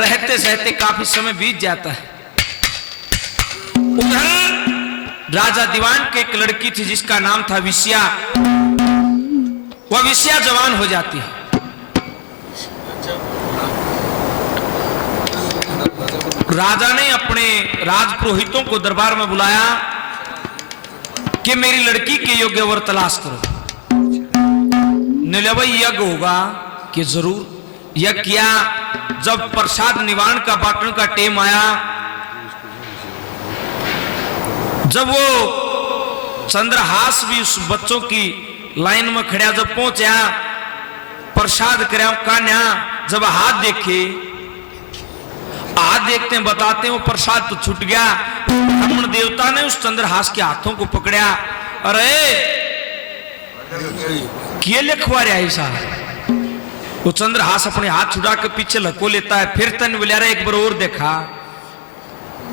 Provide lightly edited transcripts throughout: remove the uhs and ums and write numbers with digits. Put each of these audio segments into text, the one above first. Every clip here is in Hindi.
रहते सहते काफी समय बीत जाता है। उधर राजा दीवान के एक लड़की थी जिसका नाम था विष्या। वह विष्या जवान हो जाती है। राजा ने अपने राजपुरोहितों को दरबार में बुलाया कि मेरी लड़की के योग्य वर तलाश करो। निलवई यज्ञ होगा कि जरूर यज्ञ किया। जब प्रसाद निवारण का बांटने का टेम आया, जब वो चंद्रहास भी उस बच्चों की लाइन में खड़ा जब पहुंचा, प्रसाद कराओ कान्या जब हाथ देखे, हाथ देखते हैं बताते हैं वो प्रसाद तो छूट गया। ब्राह्मण देवता ने उस चंद्रहास के हाथों को पकड़ा। अरे किए लिखवा रहा ऐसा? वो चंद्रहास अपने हाथ छुड़ा के पीछे लको लेता है। फिर तन बोला एक बार और देखा।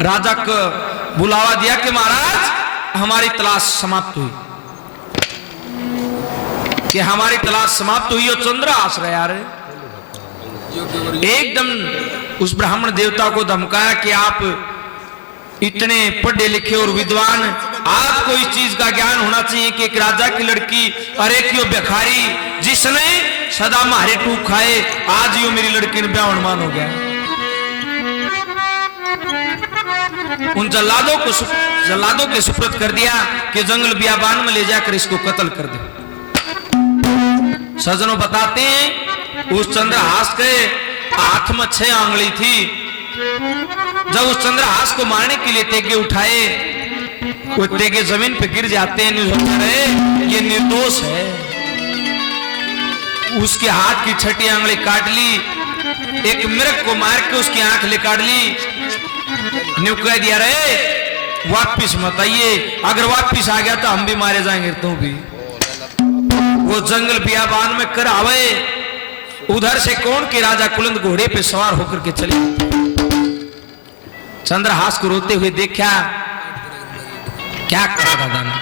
राजा को बुलावा दिया कि महाराज हमारी तलाश समाप्त हुई, कि हमारी तलाश समाप्त हुई। और चंद्रहास रहा यार एकदम उस ब्राह्मण देवता को धमकाया कि आप इतने पढ़े लिखे और विद्वान, आपको इस चीज का ज्ञान होना चाहिए कि एक राजा की लड़की अरे क्यों भिखारी जिसने सदा मारे टूक खाए, आज यो मेरी लड़की ने ब्याह अनुमान हो गया। उन जल्लादों के सुपुर्द कर दिया कि जंगल बियाबान में ले जाकर इसको कत्ल कर दे। सज्जनों बताते हैं उस चंद्रहास के हाथ में 6 आंगली थी। जब उस चंद्रहास को मारने के लिए तेगे उठाए, वो तेगे जमीन पे गिर जाते हैं। ये निर्दोष है। उसके हाथ की 6ठी आंगली काट ली, एक मृग को मार के उसकी आंख निकाल ली। न्यू कह दिया रे वापिस मत आइए, अगर वापिस आ गया तो हम भी मारे जाएंगे। तो भी वो जंगल बियाबान में कर आवे। उधर से कौन के राजा कुलंद घोड़े पे सवार होकर के चले। चंद्रहास को रोते हुए देखा, क्या करा दादा ने?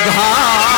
घर